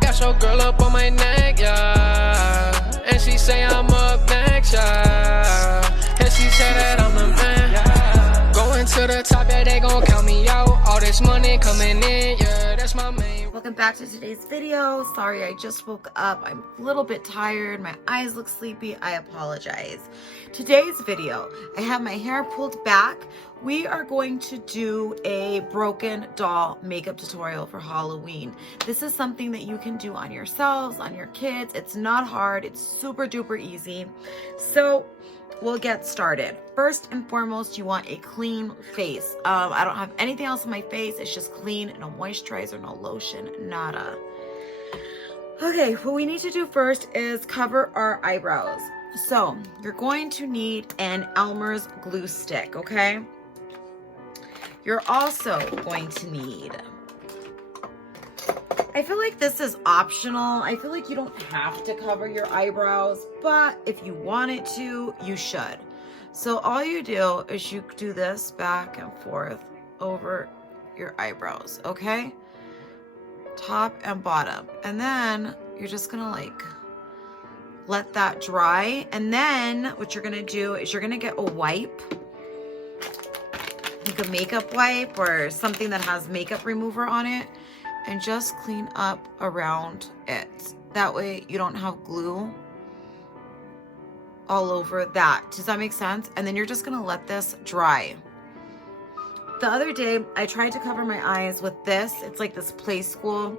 got your girl up on my neck, yeah. And she say I'm up next, yeah. And she say that I'm the man, yeah. Going to the top, yeah, they gon' count me out. All this money coming in, yeah, that's my main. Welcome back to today's video. Sorry, I just woke up. I'm a little bit tired. My eyes look sleepy. I apologize. Today's video, I have my hair pulled back. We are going to do a broken doll makeup tutorial for Halloween. This is something that you can do on yourselves, on your kids. It's not hard. It's super duper easy. So we'll get started. First and foremost, you want a clean face. I don't have anything else on my face. It's just clean, no moisturizer, no lotion, nada. Okay, what we need to do first is cover our eyebrows. So you're going to need an Elmer's glue stick, okay? You're also going to need, I feel like this is optional. I feel like you don't have to cover your eyebrows, but if you wanted to, you should. So all you do is you do this back and forth over your eyebrows, okay? Top and bottom. And then you're just gonna like let that dry. And then what you're gonna do is you're gonna get a wipe, like a makeup wipe or something that has makeup remover on it, and just clean up around it. That way you don't have glue all over that. Does that make sense? And then you're just gonna let this dry. The other day, I tried to cover my eyes with this. It's like this Play School,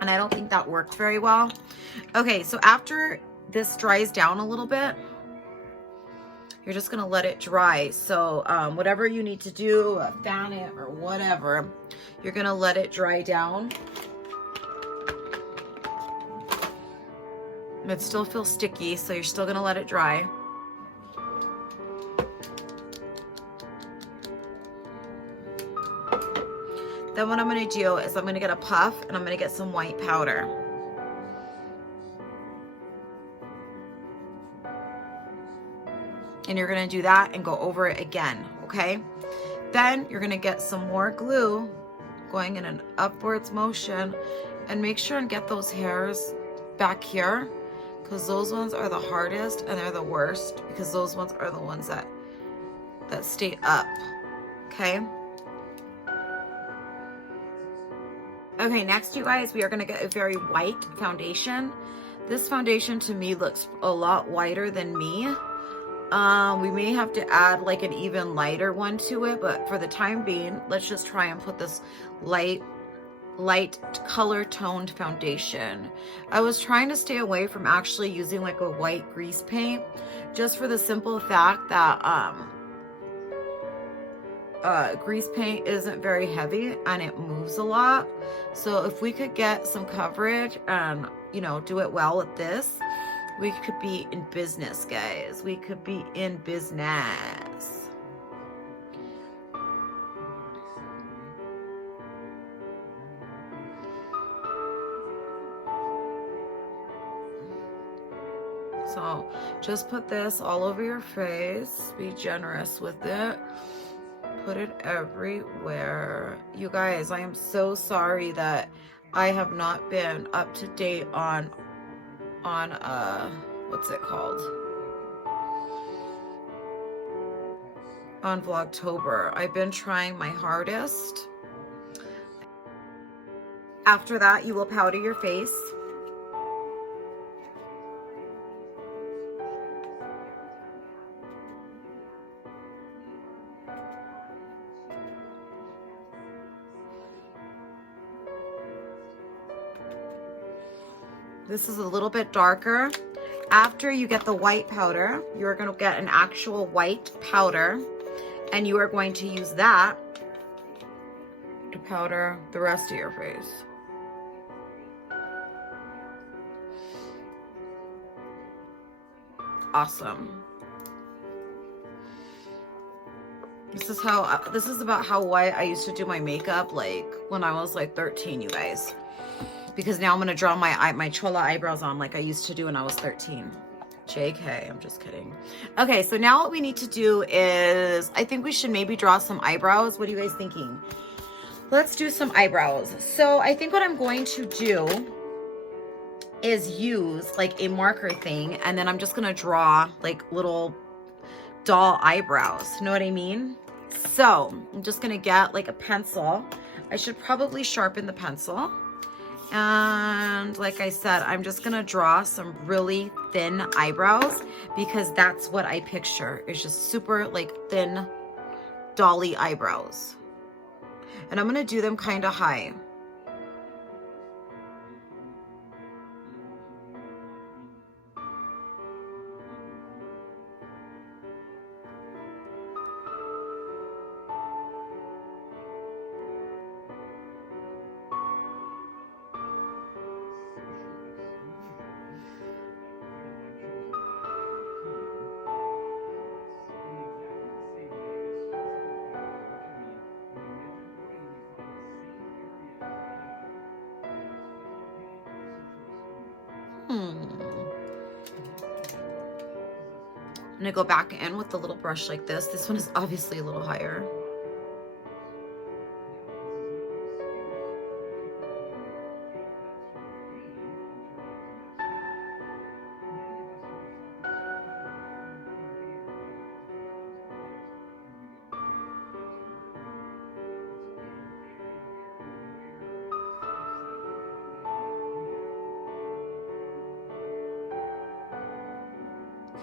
and I don't think that worked very well. Okay, so after this dries down a little bit, you're just gonna let it dry. So whatever you need to do, fan it or whatever, you're gonna let it dry down. It still feels sticky, so you're still gonna let it dry. Then what I'm gonna do is I'm gonna get a puff and I'm gonna get some white powder. And you're gonna do that and go over it again, okay? Then you're gonna get some more glue going in an upwards motion, and make sure and get those hairs back here, because those ones are the hardest and they're the worst, because those ones are the ones that stay up, okay? Okay, next you guys, we are gonna get a very white foundation. This foundation to me looks a lot whiter than me. We may have to add like an even lighter one to it, but for the time being, let's just try and put this light color toned foundation. I was trying to stay away from actually using like a white grease paint, just for the simple fact that grease paint isn't very heavy and it moves a lot. So if we could get some coverage and, you know, do it well with this, we could be in business, guys. We could be in business. So just put this all over your face. Be generous with it. Put it everywhere. You guys, I am so sorry that I have not been up to date on what's it called? On Vlogtober. I've been trying my hardest. After that, you will powder your face. This is a little bit darker. After you get the white powder, you're going to get an actual white powder, and you are going to use that to powder the rest of your face. Awesome. This is about how white I used to do my makeup, like when I was like 13, you guys. Because now I'm going to draw my chola eyebrows on like I used to do when I was 13. JK, I'm just kidding. Okay, so now what we need to do is, I think we should maybe draw some eyebrows. What are you guys thinking? Let's do some eyebrows. So I think what I'm going to do is use like a marker thing, and then I'm just gonna draw like little doll eyebrows. You know what I mean? So I'm just gonna get like a pencil. I should probably sharpen the pencil. And like I said, I'm just gonna draw some really thin eyebrows because that's what I picture. It's just super like thin dolly eyebrows. And I'm gonna do them kind of high. I'm gonna go back in with the little brush like this. This one is obviously a little higher.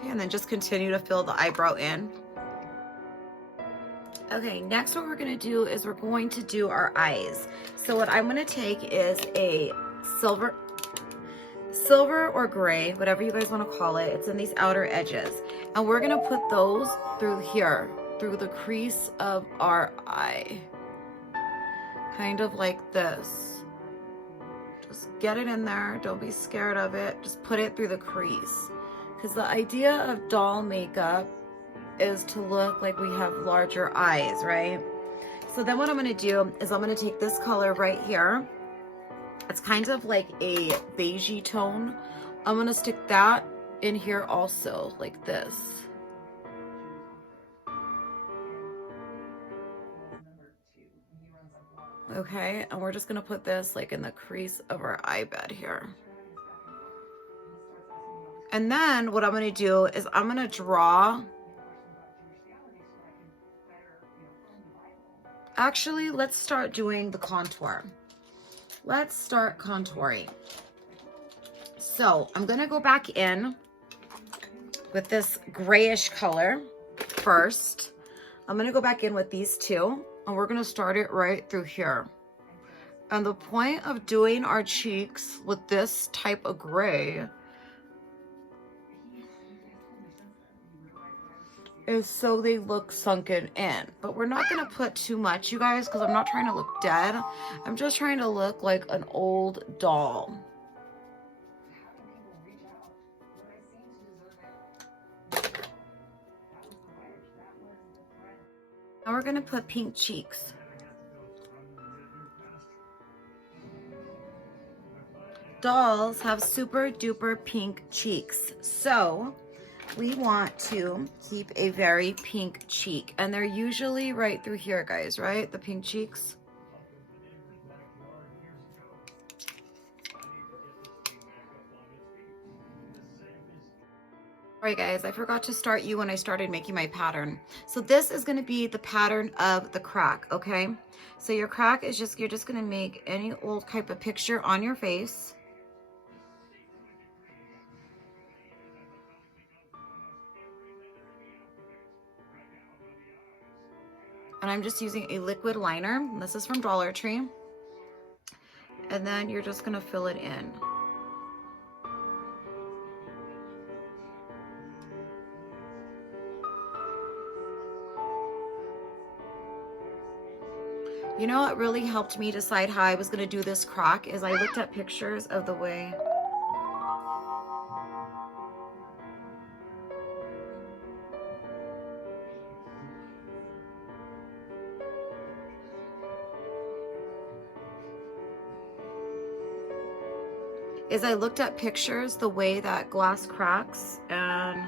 And then just continue to fill the eyebrow in. Okay, next what we're gonna do is we're going to do our eyes. So what I'm gonna take is a silver or gray, whatever you guys wanna call it. It's in these outer edges. And we're gonna put those through here, through the crease of our eye. Kind of like this. Just get it in there, don't be scared of it. Just put it through the crease. Because the idea of doll makeup is to look like we have larger eyes, right? So then what I'm gonna do is I'm gonna take this color right here. It's kind of like a beigey tone. I'm gonna stick that in here also, like this. Okay, and we're just gonna put this like in the crease of our eye bed here. And then what I'm gonna do is I'm gonna draw. Actually, let's start doing the contour. Let's start contouring. So I'm gonna go back in with this grayish color first. I'm gonna go back in with these two, and we're gonna start it right through here. And the point of doing our cheeks with this type of gray is so they look sunken in. But we're not gonna put too much, you guys, because I'm not trying to look dead. I'm just trying to look like an old doll. Now we're gonna put pink cheeks. Dolls have super duper pink cheeks, so we want to keep a very pink cheek, and they're usually right through here, guys, right? The pink cheeks. All right, guys, I forgot to start you when I started making my pattern. So this is gonna be the pattern of the crack, okay? So your crack is you're just gonna make any old type of picture on your face. And I'm just using a liquid liner. This is from Dollar Tree. And then you're just gonna fill it in. You know what really helped me decide how I was gonna do this crack is I looked at pictures of the way I looked at pictures the way that glass cracks, and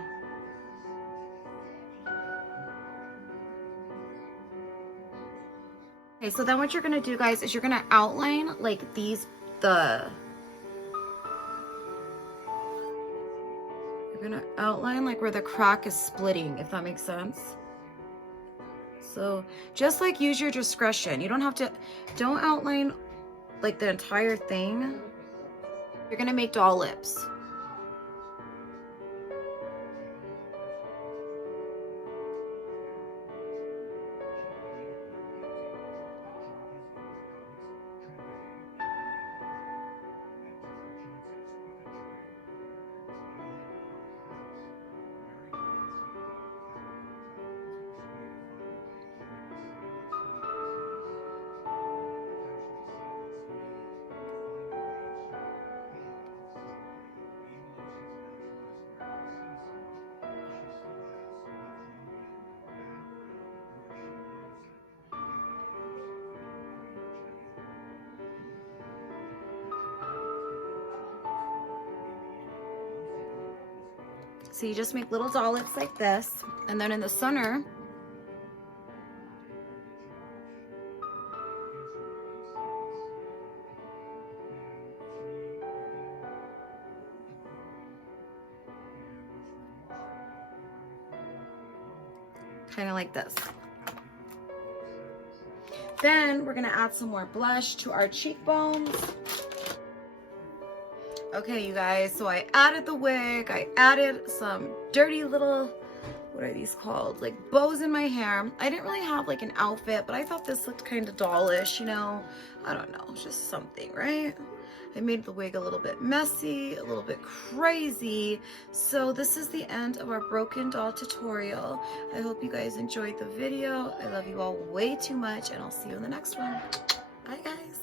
okay, so then what you're gonna do, guys, is you're gonna outline like these, gonna outline like where the crack is splitting, if that makes sense. So just like use your discretion. You don't have to, don't outline like the entire thing. You're gonna make doll lips. So you just make little doll lips like this, and then in the center, kind of like this. Then we're gonna add some more blush to our cheekbones. Okay, you guys, so I added the wig, I added some dirty little, what are these called? Like bows in my hair. I didn't really have like an outfit, but I thought this looked kind of dollish, you know? I don't know, just something, right? I made the wig a little bit messy, a little bit crazy. So this is the end of our broken doll tutorial. I hope you guys enjoyed the video. I love you all way too much, and I'll see you in the next one. Bye, guys.